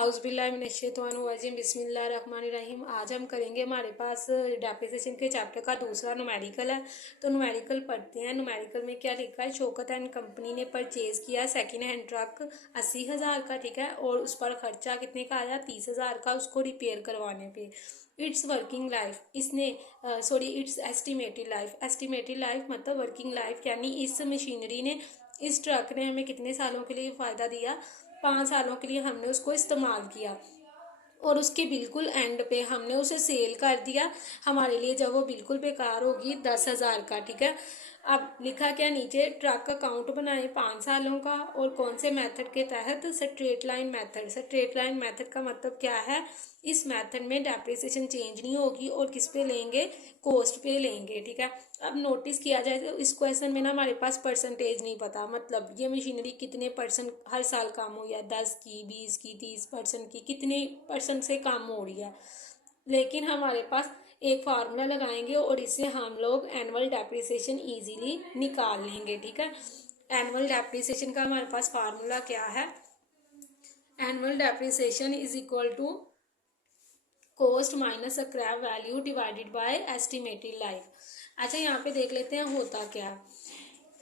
औज़ुबिल्लाहिमिनश्शैतानिर्रजीम बिस्मिल्लाहिर्रहमानिर्रहीम। आज हम करेंगे, हमारे पास डेप्रिसिएशन के चैप्टर का दूसरा न्यूमेरिकल है। तो न्यूमेरिकल पढ़ते हैं। न्यूमेरिकल में क्या लिखा है, शौकत एंड कंपनी ने परचेज़ किया सेकेंड हैंड ट्रक 80,000 का, ठीक है, और उस पर खर्चा कितने का आया, 30,000 का, उसको रिपेयर करवाने पे। इट्स वर्किंग लाइफ, इसने इट्स एस्टिमेटेड लाइफ मतलब वर्किंग लाइफ, यानी इस मशीनरी ने, इस ट्रक ने हमें कितने सालों के लिए फ़ायदा दिया, 5 सालों के लिए हमने उसको इस्तेमाल किया और उसके बिल्कुल एंड पे हमने उसे सेल कर दिया हमारे लिए जब वो बिल्कुल बेकार होगी 10,000 का, ठीक है। अब लिखा क्या नीचे, ट्रक अकाउंट बनाए 5 सालों का और कौन से मेथड के तहत, straight line method. Straight line method का मतलब क्या है, इस मेथड में डेप्रिसिएशन चेंज नहीं होगी और किस पे लेंगे, कॉस्ट पे लेंगे, ठीक है। अब नोटिस किया जाए तो इस क्वेश्चन में ना हमारे पास परसेंटेज नहीं पता, मतलब ये मशीनरी कितने परसेंट हर साल काम हो गया, 10 की, 20 की, 30% की, कितने परसेंट से काम हो रही है। लेकिन हमारे पास एक फार्मूला लगाएंगे और इससे हम लोग एनुअल डेप्रिसिएशन इजीली निकाल लेंगे, ठीक है। एनुअल डेप्रिसिएशन का हमारे पास फार्मूला क्या है, annual depreciation is equal to cost minus scrap value divided by estimated life. अच्छा, यहाँ पे देख लेते हैं होता क्या है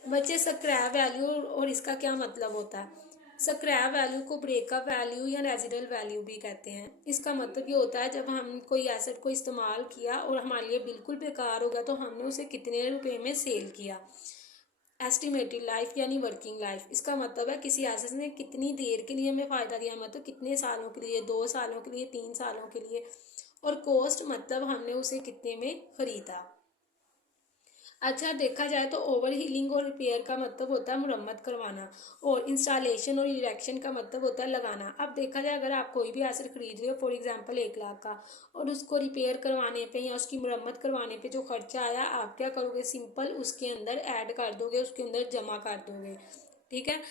बच्चे, स्क्रैप वैल्यू और इसका क्या मतलब होता है। स्क्रैप वैल्यू को ब्रेकअप वैल्यू या रेजिडल वैल्यू भी कहते हैं। इसका मतलब ये होता है जब हम कोई एसेट को इस्तेमाल किया और हमारे लिए बिल्कुल बेकार हो गया तो हमने उसे कितने रुपए में सेल किया। एस्टिमेटेड लाइफ यानी वर्किंग लाइफ, इसका मतलब है किसी एसेट ने कितनी देर के लिए हमें फ़ायदा दिया, मतलब कितने सालों के लिए, 2 सालों के लिए, 3 सालों के लिए। और कॉस्ट मतलब हमने उसे कितने में खरीदा। अच्छा, देखा जाए तो ओवर हीलिंग और रिपेयर का मतलब होता है मुरम्मत करवाना, और इंस्टॉलेशन और इरेक्शन का मतलब होता है लगाना। अब देखा जाए, अगर आप कोई भी एसेट खरीद रहे हो, फॉर एग्जांपल 1 लाख का, और उसको रिपेयर करवाने पे या उसकी मुरम्मत करवाने पे जो खर्चा आया, आप क्या करोगे, सिंपल उसके अंदर ऐड कर दोगे, उसके अंदर जमा कर दोगे, ठीक है।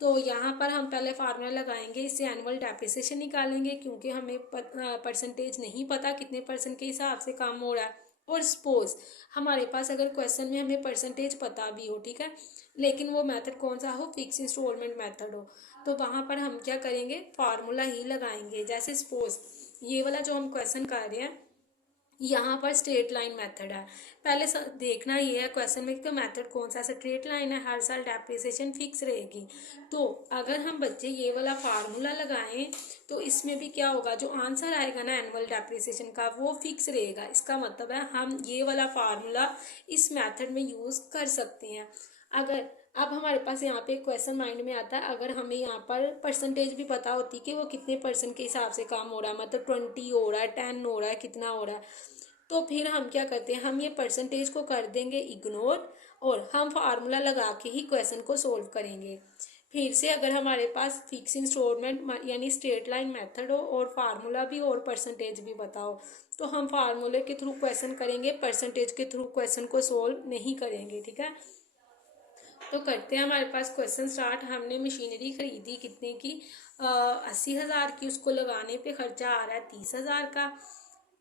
तो यहाँ पर हम पहले फार्मूला लगाएंगे, इससे एनुअल डेप्रिसिएशन निकालेंगे क्योंकि हमें परसेंटेज नहीं पता कितने परसेंट के हिसाब से काम हो रहा है। और सपोज हमारे पास अगर क्वेश्चन में हमें परसेंटेज पता भी हो, ठीक है, लेकिन वो मेथड कौन सा हो, फिक्स इंस्टॉलमेंट मेथड हो, तो वहाँ पर हम क्या करेंगे, फार्मूला ही लगाएंगे। जैसे सपोज ये वाला जो हम क्वेश्चन कर रहे हैं, यहाँ पर स्ट्रेट लाइन मेथड है। पहले देखना ये है क्वेश्चन में कि मेथड कौन सा, स्ट्रेट लाइन है, हर साल डेप्रिसिएशन फिक्स रहेगी। तो अगर हम बच्चे ये वाला फार्मूला लगाएं तो इसमें भी क्या होगा, जो आंसर आएगा ना एनुअल डेप्रिसिएशन का, वो फिक्स रहेगा। इसका मतलब है हम ये वाला फार्मूला इस मेथड में यूज़ कर सकते हैं। अगर अब हमारे पास यहाँ पे क्वेश्चन माइंड में आता है, अगर हमें यहाँ पर परसेंटेज भी पता होती कि वो कितने परसेंट के हिसाब से काम हो रहा है, मतलब 20 हो रहा है, 10 हो रहा है, कितना हो रहा है, तो फिर हम क्या करते हैं, हम ये परसेंटेज को कर देंगे इग्नोर और हम फार्मूला लगा के ही क्वेश्चन को सोल्व करेंगे। फिर से अगर हमारे पास फिक्स इंस्टॉलमेंट यानी स्ट्रेट लाइन मेथड हो और फार्मूला भी और परसेंटेज भी बताओ, तो हम फार्मूले के थ्रू क्वेश्चन करेंगे, परसेंटेज के थ्रू क्वेश्चन को सोल्व नहीं करेंगे, ठीक है। तो करते हैं, हमारे पास क्वेश्चन स्टार्ट। हमने मशीनरी खरीदी कितने की, 80,000 की, उसको लगाने पे खर्चा आ रहा है 30,000 का,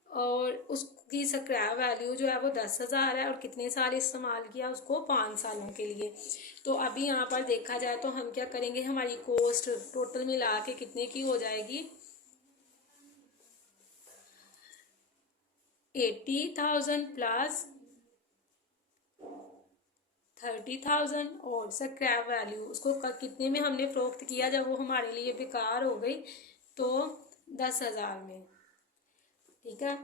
और उसकी स्क्रैप वैल्यू जो है वो 10,000 है, और कितने साल इस्तेमाल किया उसको, 5 सालों के लिए। तो अभी यहाँ पर देखा जाए तो हम क्या करेंगे, हमारी कॉस्ट टोटल मिला के कितने की हो जाएगी, 80,000 प्लस 30,000 और स्क्रैप वैल्यू, उसको कितने में हमने फरोख्त किया जब वो हमारे लिए बेकार हो गई, तो 10,000 में, ठीक है।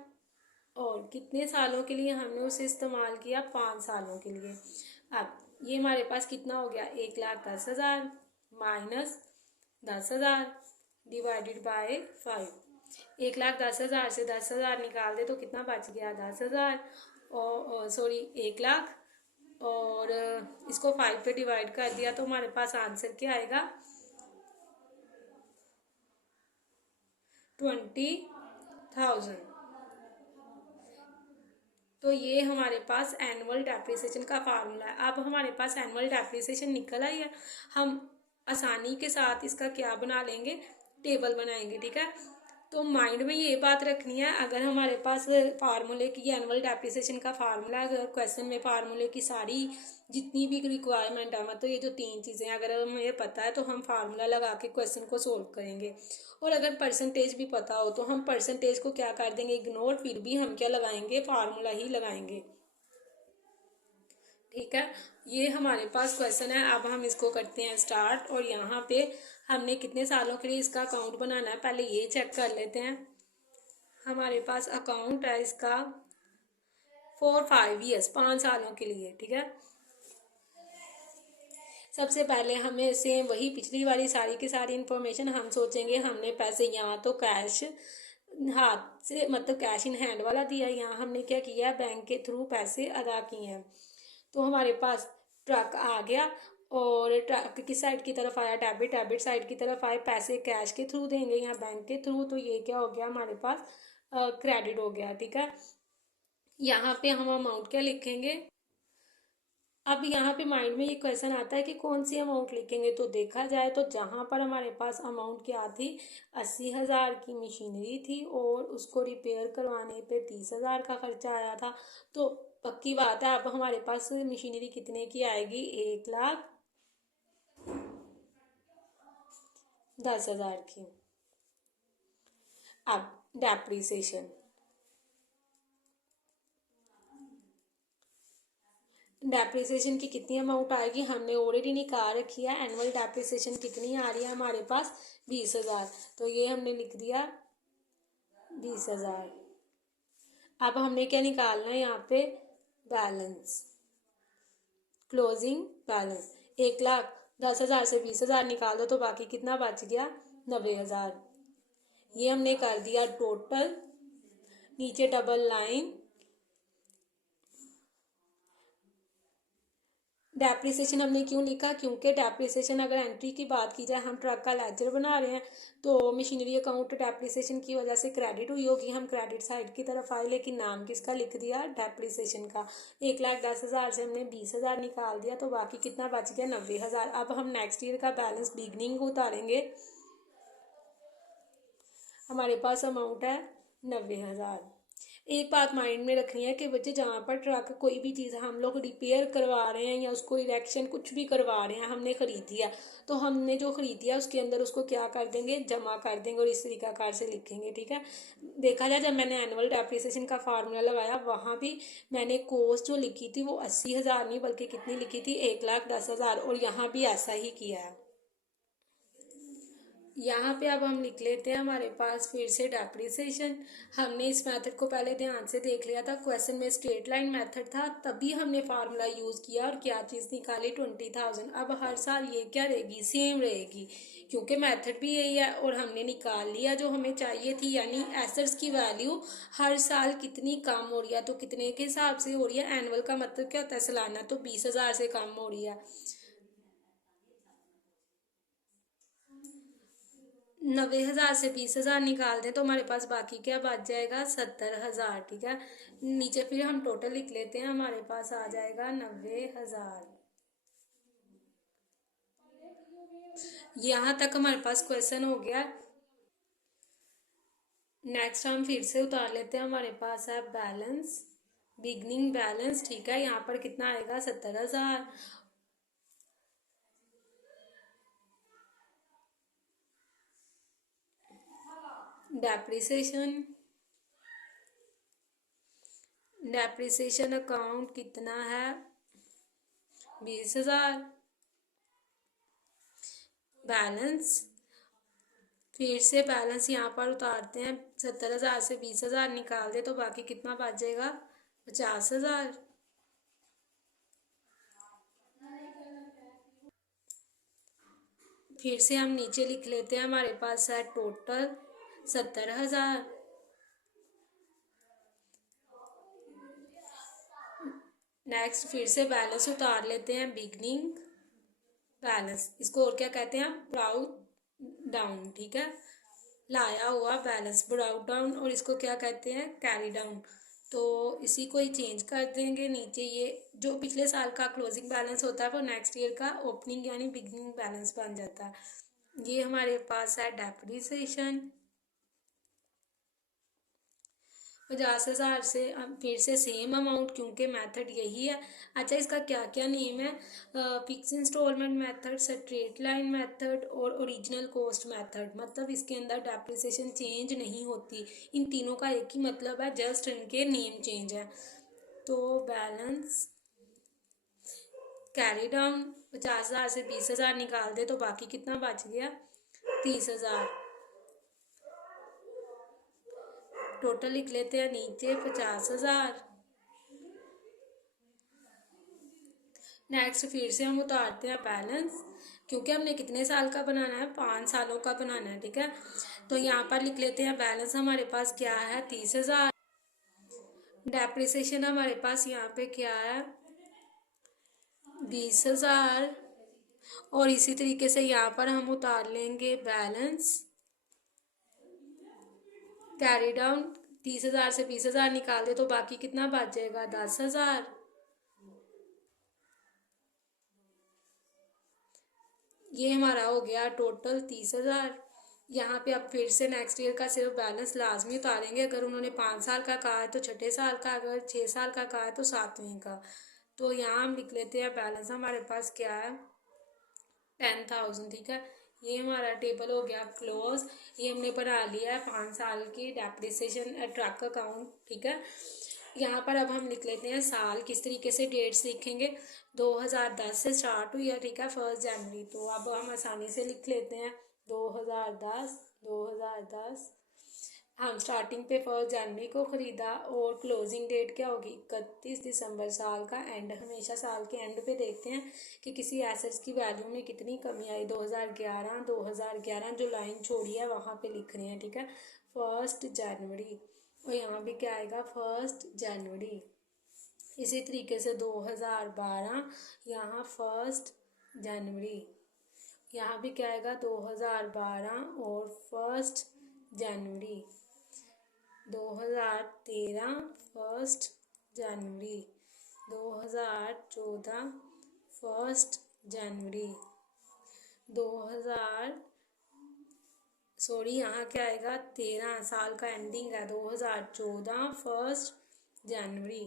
और कितने सालों के लिए हमने उसे इस्तेमाल किया, 5 सालों के लिए। अब ये हमारे पास कितना हो गया, 1,10,000 माइनस 10,000 डिवाइडेड बाय 5। 1,10,000 से 10,000 निकाल दे तो कितना बच गया, 10,000, और 1,00,000, और इसको 5 पे डिवाइड कर दिया तो हमारे पास आंसर क्या आएगा, 20,000। तो ये हमारे पास एनुअल डेप्रिसिएशन का फार्मूला है। अब हमारे पास एनुअल डेप्रिसिएशन निकल आई है, हम आसानी के साथ इसका क्या बना लेंगे, टेबल बनाएंगे, ठीक है। तो माइंड में ये बात रखनी है, अगर हमारे पास फार्मूले की एनुअल डेप्रिसिएशन का फार्मूला, अगर क्वेश्चन में फार्मूले की सारी जितनी भी रिक्वायरमेंट है, मतलब ये जो तीन चीज़ें अगर हमें पता है तो हम फार्मूला लगा के क्वेश्चन को सोल्व करेंगे। और अगर परसेंटेज भी पता हो तो हम परसेंटेज को क्या कर देंगे, इग्नोर, फिर भी हम क्या लगाएंगे, फार्मूला ही लगाएंगे। ठीक है, ये हमारे पास क्वेश्चन है। अब हम इसको करते हैं स्टार्ट। और यहाँ पे हमने कितने सालों के लिए इसका अकाउंट बनाना है, पहले ये चेक कर लेते हैं। हमारे पास अकाउंट है इसका 4-5 ईयर्स, 5 सालों के लिए। ठीक है, सबसे पहले हमें सेम वही पिछली वाली सारी की सारी इन्फॉर्मेशन हम सोचेंगे। हमने पैसे यहाँ तो कैश हाथ से, मतलब कैश इन हैंड वाला दिया, यहाँ हमने क्या किया, बैंक के थ्रू पैसे अदा किए हैं। तो हमारे पास ट्रक आ गया, और ट्रक किस साइड की तरफ आया, डेबिट, डेबिट साइड की तरफ आए। पैसे कैश के थ्रू देंगे या बैंक के थ्रू, तो ये क्या हो गया हमारे पास, क्रेडिट हो गया। ठीक है, यहाँ पे हम अमाउंट क्या लिखेंगे। अब यहाँ पे माइंड में ये क्वेश्चन आता है कि कौन सी अमाउंट लिखेंगे। तो देखा जाए तो जहाँ पर हमारे पास अमाउंट क्या थी, 80,000 की मशीनरी थी और उसको रिपेयर करवाने पे 30,000 का खर्चा आया था। तो पक्की बात है, अब हमारे पास मशीनरी कितने की आएगी, 1,10,000 की। अब डेप्रीसिएशन, डेप्रिसिएशन की कितनी अमाउंट आएगी हमने ऑलरेडी निकाल रखी है। एनुअल डेप्रिसिएशन कितनी आ रही है हमारे पास, 20,000। तो ये हमने लिख दिया 20,000। अब हमने क्या निकालना है यहाँ पे, बैलेंस, क्लोजिंग बैलेंस। 1,10,000 से 20,000 निकाल दो तो बाकी कितना बच गया, 90,000। ये हमने कर दिया टोटल। नीचे डबल लाइन, डेप्रिसिएशन हमने क्यों लिखा, क्योंकि डेप्रिसिएशन अगर एंट्री की बात की जाए, हम ट्रक का लेजर बना रहे हैं तो मशीनरी अकाउंट डेप्रिसिएशन की वजह से क्रेडिट हुई होगी, हम क्रेडिट साइड की तरफ आए, लेकिन नाम किसका लिख दिया, डेप्रिसिएशन का। 1,10,000 से हमने 20,000 निकाल दिया तो बाकी कितना बच गया, 90,000। अब हम नेक्स्ट ईयर का बैलेंस बिगनिंग उतारेंगे। हमारे पास अमाउंट है 90,000। एक बात माइंड में रखनी है कि बच्चे, जहाँ पर ट्रक कोई भी चीज़ हम लोग रिपेयर करवा रहे हैं या उसको इरेक्शन कुछ भी करवा रहे हैं, हमने खरीद दिया, तो हमने जो खरीद दिया उसके अंदर उसको क्या कर देंगे, जमा कर देंगे और इस तरीकाकार से लिखेंगे। ठीक है, देखा जाए जब मैंने एनुअल डेप्रिसिएशन का फार्मूला लगाया, वहाँ भी मैंने कॉस्ट जो लिखी थी वो 80,000 नहीं बल्कि कितनी लिखी थी, 1,10,000। और यहाँ भी ऐसा ही किया है। यहाँ पे अब हम लिख लेते हैं हमारे पास फिर से डेप्रिसिएशन। हमने इस मेथड को पहले ध्यान से देख लिया था, क्वेश्चन में स्ट्रेट लाइन मेथड था, तभी हमने फार्मूला यूज़ किया और क्या चीज़ निकाली, 20,000। अब हर साल ये क्या रहेगी, सेम रहेगी, क्योंकि मेथड भी यही है और हमने निकाल लिया जो हमें चाहिए थी, यानी एसेट्स की वैल्यू हर साल कितनी कम हो रही है। तो कितने के हिसाब से हो रही है, एनुअल का मतलब क्या होता है, सालाना, तो 20,000 से कम हो रही है। 90,000 से 20,000 निकाल दें तो हमारे पास बाकी क्या बच जाएगा, 70,000। ठीक है, नीचे फिर हम टोटल लिख लेते हैं, हमारे पास आ जाएगा 90,000। यहाँ तक हमारे पास क्वेश्चन हो गया। नेक्स्ट हम फिर से उतार लेते हैं, हमारे पास है बैलेंस, बिगनिंग बैलेंस। ठीक है, यहाँ पर कितना आएगा, 70,000। डेप्रिसिएशन, डेप्रिसिएशन अकाउंट कितना है, 20,000। बैलेंस, फिर से बैलेंस यहाँ पर उतारते हैं, 70,000 से 20,000 निकाल दे तो बाकी कितना बच जाएगा, 50,000। फिर से हम नीचे लिख लेते हैं, हमारे पास है टोटल 70,000। नेक्स्ट फिर से बैलेंस उतार लेते हैं, बिगनिंग बैलेंस, इसको और क्या कहते हैं, ब्राउट डाउन। ठीक है, लाया हुआ बैलेंस, ब्राउट डाउन, और इसको क्या कहते हैं, कैरी डाउन। तो इसी को ही चेंज कर देंगे। नीचे ये जो पिछले साल का क्लोजिंग बैलेंस होता है वो नेक्स्ट ईयर का ओपनिंग यानी बिगनिंग बैलेंस बन जाता है। ये हमारे पास है डेप्रिसिएशन। 50,000 से फिर से सेम अमाउंट, क्योंकि मेथड यही है। अच्छा, इसका क्या क्या नेम है? Fix installment method, straight line method और ओरिजिनल कॉस्ट मेथड। मतलब इसके अंदर डेप्रिसिएशन चेंज नहीं होती। इन तीनों का एक ही मतलब है, जस्ट इनके नेम चेंज है। तो बैलेंस कैरी डाउन, 50,000 से 20,000 निकाल दे तो बाकी कितना बच गया? 30,000। टोटल लिख लेते हैं नीचे 50,000। नेक्स्ट फिर से हम उतारते हैं बैलेंस, क्योंकि हमने कितने साल का बनाना है? 5 सालों का बनाना है, ठीक है। तो यहाँ पर लिख लेते हैं बैलेंस हमारे पास क्या है? 30,000। डेप्रिसिएशन हमारे पास यहाँ पे क्या है? 20,000। और इसी तरीके से यहाँ पर हम उतार लेंगे बैलेंस कैरी डाउन। 30,000 से 20,000 निकाल दे तो बाकी कितना बच जाएगा? 10,000। ये हमारा हो गया टोटल 30,000। यहाँ पे अब फिर से नेक्स्ट ईयर का सिर्फ बैलेंस लाजमी उतारेंगे। अगर उन्होंने 5 साल का कहा है तो छठे साल का, अगर 6 साल का कहा है तो 7वें का। तो यहाँ हम लिख लेते हैं बैलेंस हमारे पास क्या है? 10,000, ठीक है। ये हमारा टेबल हो गया क्लोज। ये हमने बना लिया है 5 साल की डेप्रिसिएशन ट्रक अकाउंट, ठीक है। यहाँ पर अब हम लिख लेते हैं साल। किस तरीके से डेट्स लिखेंगे? 2010 से स्टार्ट हुई है, ठीक है, 1 जनवरी। तो अब हम आसानी से लिख लेते हैं 2010। 2010 हम स्टार्टिंग पे 1 जनवरी को ख़रीदा और क्लोजिंग डेट क्या होगी? 31 दिसंबर। साल का एंड, हमेशा साल के एंड पे देखते हैं कि किसी एसेट्स की वैल्यू में कितनी कमी आई। 2011 जो लाइन छोड़ी है वहाँ पे लिख रहे हैं, ठीक है। 1 जनवरी, और यहाँ भी क्या आएगा? 1 जनवरी। इसी तरीके से 2012, यहाँ 1 जनवरी। यहाँ भी क्या आएगा? 2012 और 1 जनवरी। 2013 1 जनवरी। 2014 1 जनवरी। 2000 सॉरी, यहाँ क्या आएगा? 13 साल का एंडिंग है, 2014 1 जनवरी।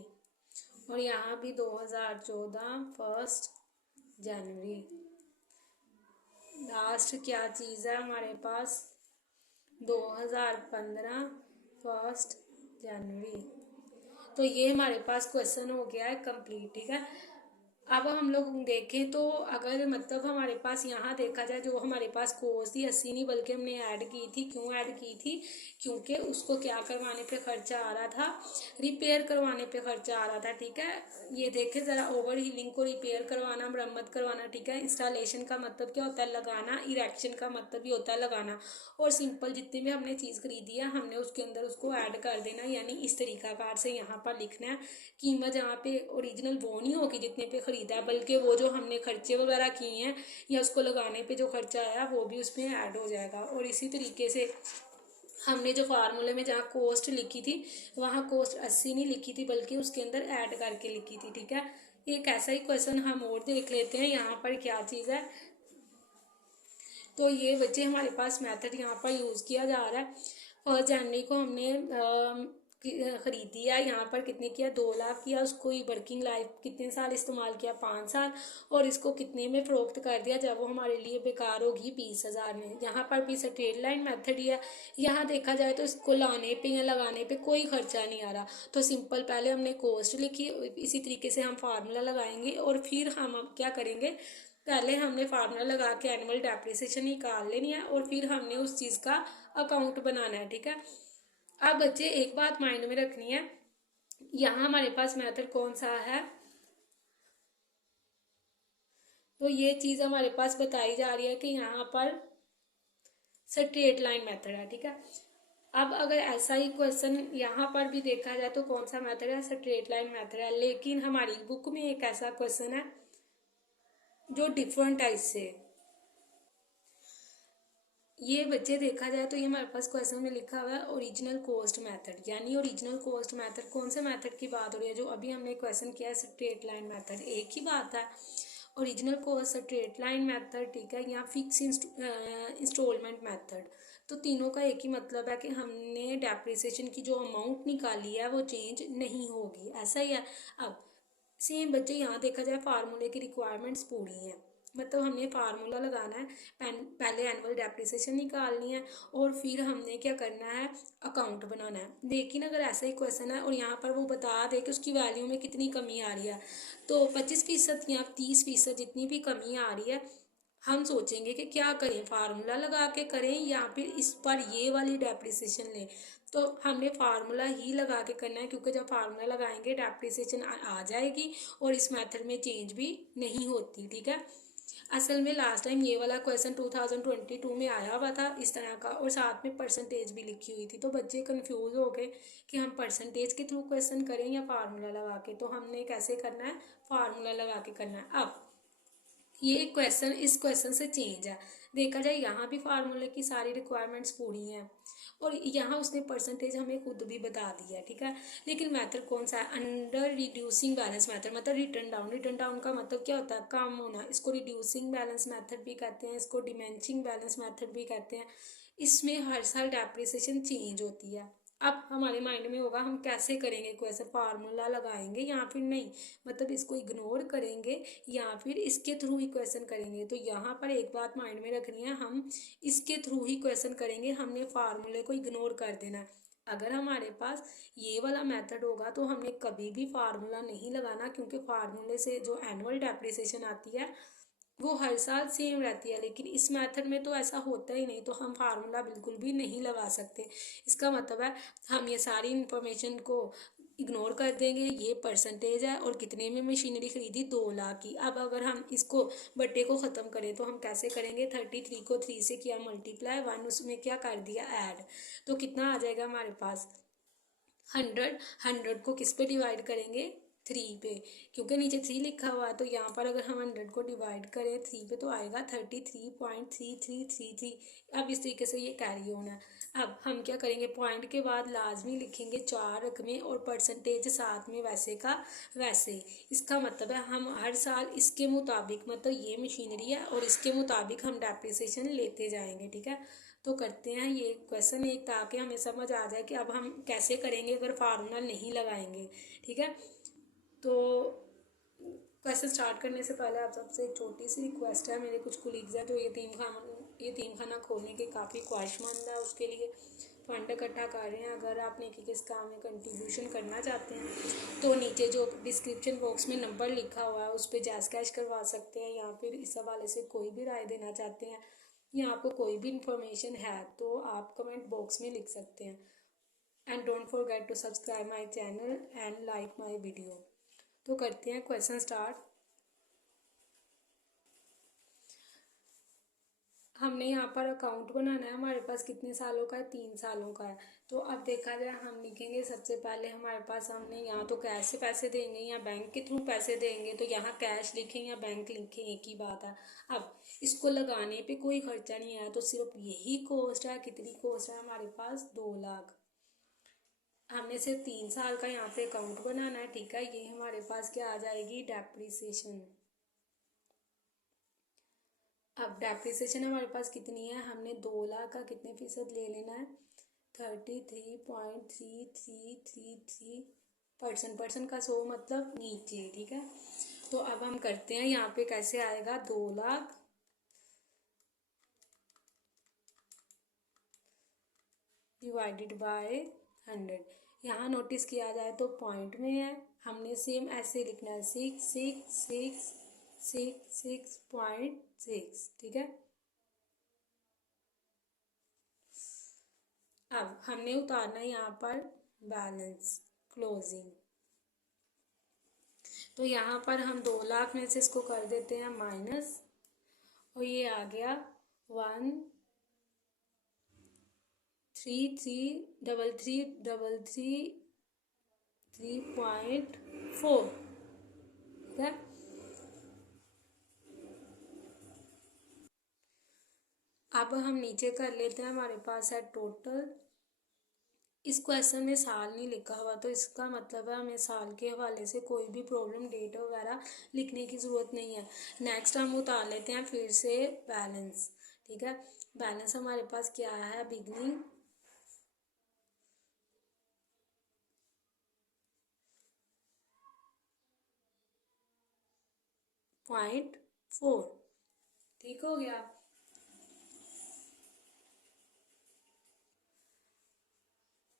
और यहाँ भी 2014 1 जनवरी। लास्ट क्या चीज़ है हमारे पास? 2015 1 जनवरी। तो ये हमारे पास क्वेश्चन हो गया है कंप्लीट, ठीक है। अब हम लोग देखें तो अगर मतलब हमारे पास यहाँ देखा जाए, जो हमारे पास कॉस्ट थी 80 नहीं बल्कि हमने ऐड की थी। क्यों ऐड की थी? क्योंकि उसको क्या करवाने पे खर्चा आ रहा था? रिपेयर करवाने पे खर्चा आ रहा था, ठीक है। ये देखें ज़रा, ओवर हीलिंग को रिपेयर करवाना, मरम्मत करवाना, ठीक है। इंस्टॉलेशन का मतलब क्या होता है? लगाना। इरेक्शन का मतलब भी होता है लगाना। और सिंपल जितनी भी हमने चीज़ खरीदी है हमने उसके अंदर उसको ऐड कर देना, यानी इस तरीकाकार से यहाँ पर लिखना है। कीमत यहाँ पे ओरिजिनल वो नहीं होगी जितने पे ख़रीदा है, बल्कि वो जो हमने खर्चे वगैरह किए हैं या उसको लगाने पे जो खर्चा आया वो भी उसमें ऐड हो जाएगा। और इसी तरीके से हमने जो फार्मूले में जहाँ कॉस्ट लिखी थी वहाँ कॉस्ट 80 नहीं लिखी थी बल्कि उसके अंदर ऐड करके लिखी थी, ठीक है। एक ऐसा ही क्वेश्चन हम और देख लेते हैं। यहाँ पर क्या चीज़ है? तो ये बच्चे हमारे पास मेथड यहाँ पर यूज़ किया जा रहा है। 1 जनवरी को हमने ख़रीदी है। यहाँ पर कितने किया? 2 लाख किया। उसको ही वर्किंग लाइफ कितने साल इस्तेमाल किया? 5 साल। और इसको कितने में फ़रोख्त कर दिया जब वो हमारे लिए बेकार होगी? 20,000 में। यहाँ पर भी स्ट्रेट लाइन मेथड ही है। यहाँ देखा जाए तो इसको लाने पे या लगाने पे कोई खर्चा नहीं आ रहा। तो सिंपल पहले हमने कॉस्ट लिखी, इसी तरीके से हम फार्मूला लगाएंगे और फिर हम क्या करेंगे? पहले हमने फार्मूला लगा के एनुअल डेप्रिसिएशन निकाल लेनी है और फिर हमने उस चीज़ का अकाउंट बनाना है, ठीक है। अब बच्चे एक बात माइंड में रखनी है, यहाँ हमारे पास मेथड कौन सा है? तो ये चीज़ हमारे पास बताई जा रही है कि यहाँ पर स्ट्रेट लाइन मेथड है, ठीक है। अब अगर ऐसा ही क्वेश्चन यहाँ पर भी देखा जाए तो कौन सा मेथड है? स्ट्रेट लाइन मेथड है। लेकिन हमारी बुक में एक ऐसा क्वेश्चन है जो डिफरेंट है इससे। ये बच्चे देखा जाए तो ये हमारे पास क्वेश्चन में लिखा हुआ है ओरिजिनल कॉस्ट मेथड। यानी ओरिजिनल कॉस्ट मेथड कौन से मेथड की बात हो रही है? जो अभी हमने क्वेश्चन किया है स्ट्रेट लाइन मेथड, एक ही बात है। Original cost straight line method, ठीक है, या फिक्स इंस्टॉलमेंट मेथड। तो तीनों का एक ही मतलब है कि हमने डेप्रिसिएशन की जो अमाउंट निकाली है वो चेंज नहीं होगी, ऐसा ही है। अब सेम बच्चे यहाँ देखा जाए फार्मूले की रिक्वायरमेंट्स पूरी हैं, मतलब हमने फार्मूला लगाना है, पहले एनुअल डेप्रिसिएशन निकालनी है और फिर हमने क्या करना है, अकाउंट बनाना है। लेकिन अगर ऐसा ही क्वेश्चन है और यहाँ पर वो बता दे कि उसकी वैल्यू में कितनी कमी आ रही है, तो 25% या 30% जितनी भी कमी आ रही है, हम सोचेंगे कि क्या करें, फार्मूला लगा के करें या फिर इस पर ये वाली डेप्रिसिएशन लें। तो हमने फार्मूला ही लगा के करना है, क्योंकि जब फार्मूला लगाएंगे डेप्रिसिएशन आ जाएगी और इस मेथड में चेंज भी नहीं होती, ठीक है। असल में लास्ट टाइम ये वाला क्वेश्चन 2022 में आया हुआ था इस तरह का, और साथ में परसेंटेज भी लिखी हुई थी, तो बच्चे कंफ्यूज हो गए कि हम परसेंटेज के थ्रू क्वेश्चन करें या फार्मूला लगा के। तो हमने कैसे करना है, फार्मूला लगा के करना है। अब ये क्वेश्चन इस क्वेश्चन से चेंज है, देखा जाए यहाँ भी फार्मूले की सारी रिक्वायरमेंट्स पूरी हैं और यहाँ उसने परसेंटेज हमें खुद भी बता दिया है, ठीक है। लेकिन मेथड कौन सा है, अंडर रिड्यूसिंग बैलेंस मेथड, मतलब रिटर्न डाउन। रिटर्न डाउन का मतलब क्या होता है, कम होना। इसको रिड्यूसिंग बैलेंस मेथड भी कहते हैं, इसको डिमेंशिंग बैलेंस मेथड भी कहते हैं। इसमें हर साल डेप्रिसिएशन चेंज होती है। अब हमारे माइंड में होगा हम कैसे करेंगे क्वेश्चन, फार्मूला लगाएंगे या फिर नहीं, मतलब इसको इग्नोर करेंगे या फिर इसके थ्रू ही क्वेश्चन करेंगे। तो यहाँ पर एक बात माइंड में रखनी है, हम इसके थ्रू ही क्वेश्चन करेंगे, हमने फार्मूले को इग्नोर कर देना है। अगर हमारे पास ये वाला मेथड होगा तो हमने कभी भी फार्मूला नहीं लगाना, क्योंकि फार्मूले से जो एनुअल डेप्रिसिएशन आती है वो हर साल सेम रहती है। लेकिन इस मेथड में तो ऐसा होता ही नहीं, तो हम फार्मूला बिल्कुल भी नहीं लगा सकते। इसका मतलब है हम ये सारी इंफॉर्मेशन को इग्नोर कर देंगे। ये परसेंटेज है और कितने में मशीनरी खरीदी, 2 लाख की। अब अगर हम इसको बट्टे को ख़त्म करें तो हम कैसे करेंगे, 33 को 3 से किया मल्टीप्लाई, 1 उसमें क्या कर दिया ऐड, तो कितना आ जाएगा हमारे पास 100। 100 को किस पे डिवाइड करेंगे, 3 पे, क्योंकि नीचे 3 लिखा हुआ है। तो यहाँ पर अगर हम 100 को डिवाइड करें 3 पे तो आएगा 33.3333। अब इस तरीके से ये कैरी होना है। अब हम क्या करेंगे, पॉइंट के बाद लाजमी लिखेंगे 4 रकमें और परसेंटेज साथ में वैसे का वैसे। इसका मतलब है हम हर साल इसके मुताबिक, मतलब ये मशीनरी है और इसके मुताबिक हम डेप्रिसिएशन लेते जाएंगे, ठीक है। तो करते हैं ये क्वेश्चन एक, ताकि हमें समझ आ जाए कि अब हम कैसे करेंगे अगर फार्मूला नहीं लगाएंगे, ठीक है। तो क्वेश्चन स्टार्ट करने से पहले आप सबसे एक छोटी सी रिक्वेस्ट है, मेरे कुछ कुलीग्स हैं जो यतीम खाना खोलने के काफ़ी ख्वाहिशमंद है, उसके लिए फंड इकट्ठा कर रहे हैं। अगर आप नेकी किस काम में कंट्रीब्यूशन करना चाहते हैं तो नीचे जो डिस्क्रिप्शन बॉक्स में नंबर लिखा हुआ है उस पर जैज़ कैश करवा सकते हैं, या फिर इस हवाले से कोई भी राय देना चाहते हैं या आपको कोई भी इंफॉर्मेशन है तो आप कमेंट बॉक्स में लिख सकते हैं। And don't forget to subscribe my channel and like my video. तो करते हैं क्वेश्चन स्टार्ट। हमने यहाँ पर अकाउंट बनाना है, हमारे पास कितने सालों का है, 3 सालों का है। तो अब देखा जाए हम लिखेंगे सबसे पहले हमारे पास, हमने यहाँ तो कैश से पैसे देंगे या बैंक के थ्रू पैसे देंगे, तो यहाँ कैश लिखें या बैंक लिखें एक ही बात है। अब इसको लगाने पे कोई खर्चा नहीं आया, तो सिर्फ यही कॉस्ट है। कितनी कॉस्ट है हमारे पास, 2 लाख। हमने सिर्फ 3 साल का यहाँ पे अकाउंट बनाना है, ठीक है। ये हमारे पास क्या आ जाएगी, डेप्रिसिएशन। अब डेप्रिसिएशन हमारे पास कितनी है, हमने 2 लाख का कितने फीसद ले लेना है, 33.3333%। परसेंट का 100 मतलब नीचे, ठीक है। तो अब हम करते हैं, यहाँ पे कैसे आएगा, 2 लाख डिवाइडेड बाय 100। यहाँ नोटिस किया जाए तो पॉइंट में है, हमने सेम ऐसे लिखना है 66666.6, ठीक है। अब हमने उतारना है यहाँ पर बैलेंस क्लोजिंग, तो यहाँ पर हम 2 लाख में से इसको कर देते हैं माइनस, और ये आ गया 1333333.4, ठीक है। अब हम नीचे कर लेते हैं, हमारे पास है टोटल। इस क्वेश्चन में साल नहीं लिखा हुआ, तो इसका मतलब है हमें साल के हवाले से कोई भी प्रॉब्लम, डेट वगैरह लिखने की ज़रूरत नहीं है। नेक्स्ट हम उतार लेते हैं फिर से बैलेंस, ठीक है। बैलेंस हमारे पास क्या है, बिगनिंग 0.4, ठीक हो गया।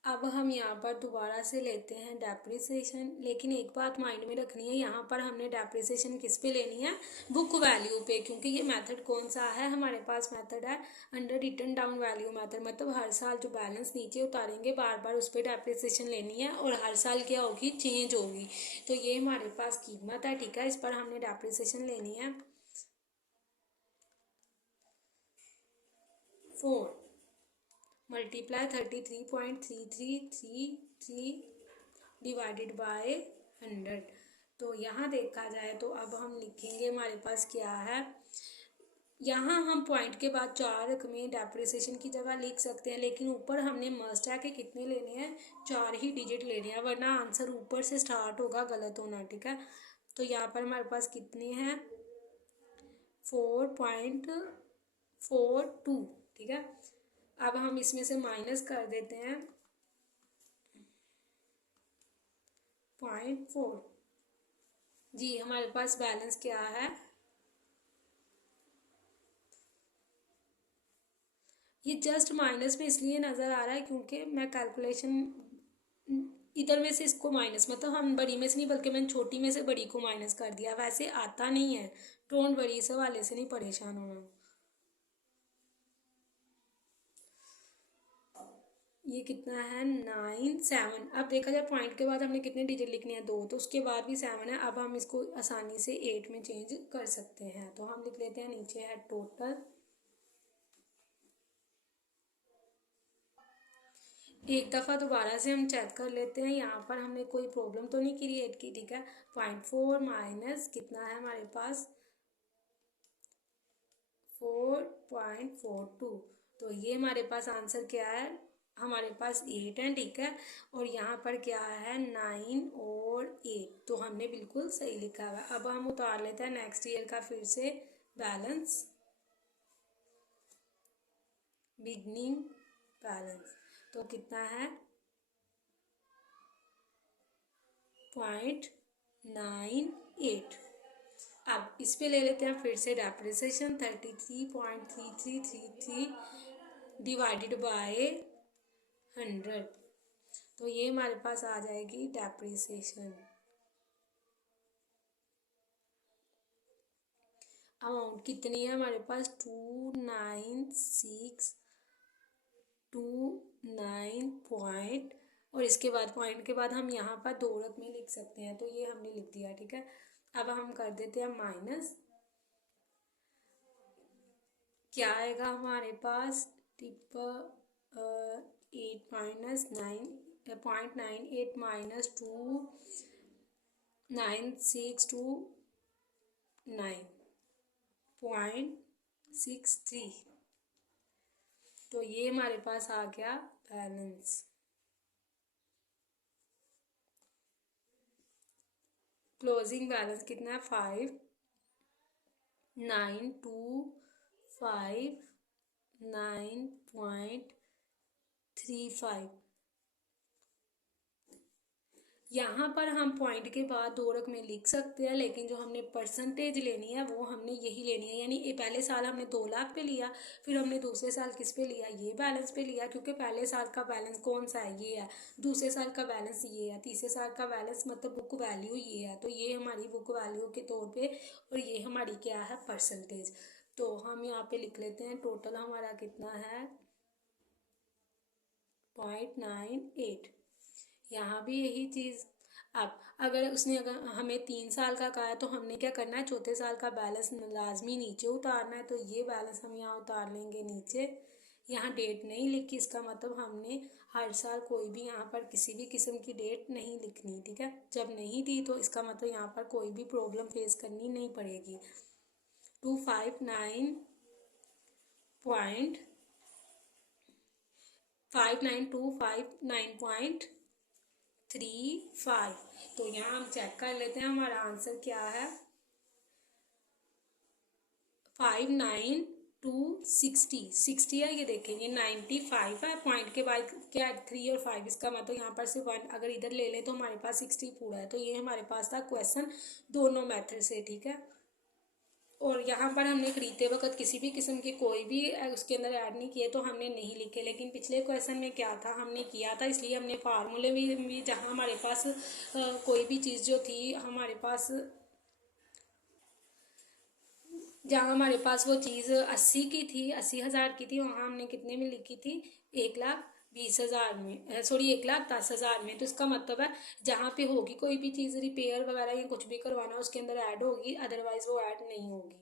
अब हम यहाँ पर दोबारा से लेते हैं डेप्रिसिएशन, लेकिन एक बात माइंड में रखनी है, यहाँ पर हमने डेप्रिसिएशन किस पे लेनी है, बुक वैल्यू पे, क्योंकि ये मेथड कौन सा है, हमारे पास मेथड है under written down value method. मतलब हर साल जो बैलेंस नीचे उतारेंगे बार बार उस पर डेप्रिसिएशन लेनी है, और हर साल क्या होगी, चेंज होगी। तो ये हमारे पास कीमत है, ठीक है, इस पर हमने डेप्रिसिएशन लेनी है 4 मल्टीप्लाई 33.3333 डिवाइडेड बाय 100। तो यहाँ देखा जाए तो अब हम लिखेंगे, हमारे पास क्या है, यहाँ हम पॉइंट के बाद 4 रकमें डेप्रिसिएशन की जगह लिख सकते हैं, लेकिन ऊपर हमने मस्ट है कि कितने लेने हैं, 4 ही डिजिट लेने हैं, वरना आंसर ऊपर से स्टार्ट होगा गलत होना, ठीक है। तो यहाँ पर हमारे पास कितने हैं, 4.42, ठीक है। अब हम इसमें से माइनस कर देते हैं 0.4। जी हमारे पास बैलेंस क्या है, ये जस्ट माइनस में इसलिए नज़र आ रहा है क्योंकि मैं कैलकुलेशन इधर में से इसको माइनस, मतलब हम बड़ी में से नहीं बल्कि मैंने छोटी में से बड़ी को माइनस कर दिया, वैसे आता नहीं है। डोंट वरी, इस हवाले से नहीं परेशान होना। ये कितना है, 9 7। अब देखा जाए पॉइंट के बाद हमने कितने डिजिट लिखने हैं, 2, तो उसके बाद भी 7 है। अब हम इसको आसानी से 8 में चेंज कर सकते हैं, तो हम लिख लेते हैं, नीचे है टोटल। एक दफ़ा दोबारा से हम चेक कर लेते हैं, यहाँ पर हमने कोई प्रॉब्लम तो नहीं क्रिएट की, ठीक है। 0.4 माइनस कितना है हमारे पास, 4.42। तो ये हमारे पास आंसर क्या है, हमारे पास 8 है, ठीक है। और यहाँ पर क्या है, 9 और 8, तो हमने बिल्कुल सही लिखा हुआ है। अब हम उतार लेते हैं नेक्स्ट ईयर का फिर से बैलेंस, बिगनिंग बैलेंस, तो कितना है, 0.98। अब इस पे ले लेते हैं फिर से डेप्रिसिएशन, 33.3333 डिवाइडेड बाय 100। तो ये हमारे पास आ जाएगी डेप्रिसिएशन। अमाउंट कितनी है हमारे पास, 2962 पॉइंट, और इसके बाद पॉइंट के बाद हम यहाँ पर 2 रकमें लिख सकते हैं, तो ये हमने लिख दिया, ठीक है। अब हम कर देते हैं माइनस, क्या आएगा हमारे पास, टिप 8 माइनस 9.98 माइनस 2962 9.63। तो ये हमारे पास आ गया बैलेंस। क्लोजिंग बैलेंस कितना है, 5925.35। यहाँ पर हम पॉइंट के बाद 2 रकमें लिख सकते हैं, लेकिन जो हमने परसेंटेज लेनी है वो हमने यही लेनी है, यानी ये पहले साल हमने 2 लाख पे लिया, फिर हमने दूसरे साल किस पे लिया, ये बैलेंस पे लिया, क्योंकि पहले साल का बैलेंस कौन सा है, ये है। दूसरे साल का बैलेंस ये है। तीसरे साल का बैलेंस मतलब बुक वैल्यू ये है, तो ये हमारी बुक वैल्यू के तौर पे, और ये हमारी क्या है, परसेंटेज। तो हम यहाँ पे लिख लेते हैं, टोटल हमारा कितना है, 0.98। यहाँ भी यही चीज़। अब अगर हमें 3 साल का कहा है, तो हमने क्या करना है, चौथे साल का बैलेंस लाजमी नीचे उतारना है, तो ये बैलेंस हम यहाँ उतार लेंगे नीचे। यहाँ डेट नहीं लिखी, इसका मतलब हमने हर साल कोई भी यहाँ पर किसी भी किस्म की डेट नहीं लिखनी, ठीक है। जब नहीं दी तो इसका मतलब यहाँ पर कोई भी प्रॉब्लम फेस करनी नहीं पड़ेगी। 59259.35। तो यहाँ हम चेक कर लेते हैं हमारा आंसर क्या है, 59 60 है, ये देखेंगे 95 है, पॉइंट के बाद क्या 3 और 5, इसका मतलब यहाँ पर से 1 अगर इधर ले लें तो हमारे पास 60 पूरा है। तो ये हमारे पास था क्वेश्चन दोनों मेथड से, ठीक है। और यहाँ पर हमने खरीदते वक्त किसी भी किस्म के कोई भी उसके अंदर ऐड नहीं किए, तो हमने नहीं लिखे। लेकिन पिछले क्वेश्चन में क्या था, हमने किया था, इसलिए हमने फार्मूले भी जहाँ हमारे पास कोई भी चीज़ जो थी हमारे पास, जहाँ हमारे पास वो चीज़ 80 की थी, 80,000 की थी, वहाँ हमने कितने में लिखी थी, 1,20,000 में, सॉरी 1,10,000 में। तो इसका मतलब है जहाँ पे होगी कोई भी चीज़ रिपेयर वगैरह या कुछ भी करवाना उसके अंदर ऐड होगी, अदरवाइज वो ऐड नहीं होगी।